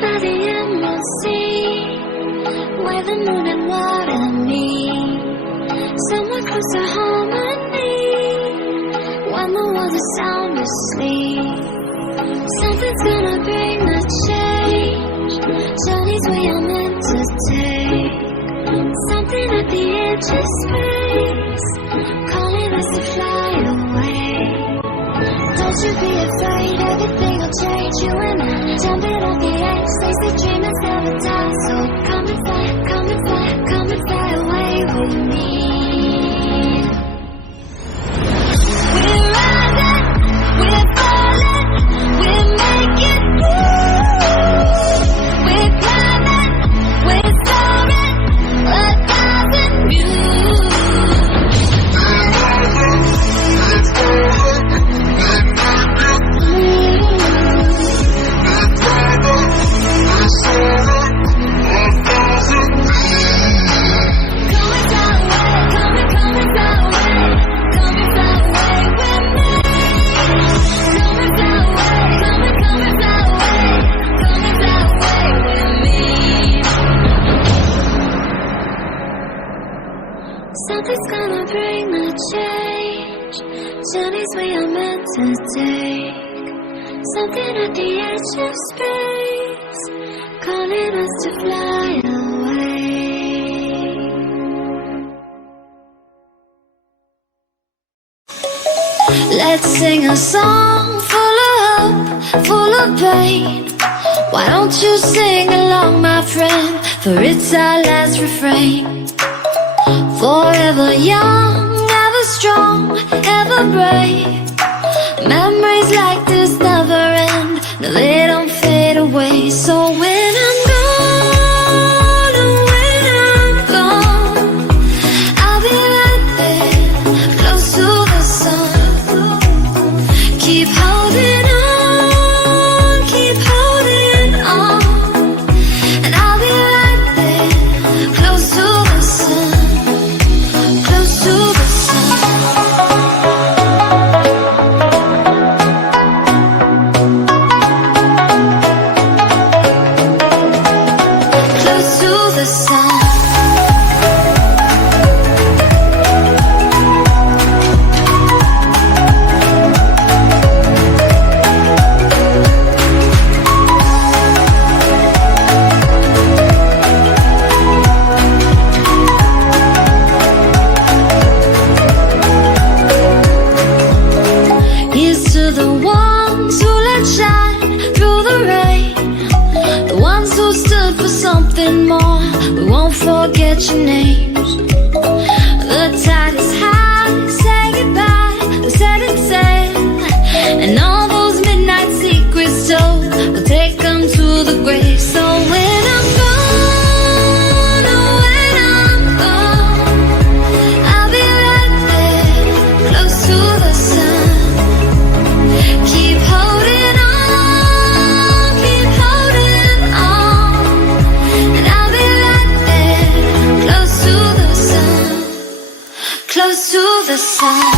by the emerald sea, where the moon and water meet, somewhere close to harmony, when the world is sound asleep. Something's gonna bring the change, journeys we are meant to take, something at the edge of space, calling us to fly away. Don't you be afraid, everything will change. You and I, jumping off the edge, they say dreamers never die. So come and fly, come and fly, come and fly away with me. We're rising, we're falling, we're making moves. We're climbing, we're soaring, 1,000 views. Something's gonna bring the change, journeys we are meant to take, something at the edge of space, calling us to fly away. Let's sing a song full of hope, full of pain. Why don't you sing along, my friend, for it's our last refrain. Forever young, ever strong, ever brave. Memories like this never end, no, they don't fade away. So when I'm gone, and when I'm gone, I'll be right there, close to the sun. Keep holding on, keep holding on, and I'll be right there, close to the sun. Close to the sun. Close to the sun. Here's to the ones who let shine through the rain, the ones who stood for something more. We won't forget your names. The tide is high, say goodbye, we're setting sail, and all those midnight secrets told, we'll take them to the grave. So when I'm gone, oh, when I'm gone, I'll be right there, close to the sun. Keep holding on, and I'll be right there, close to the sun, close to the sun.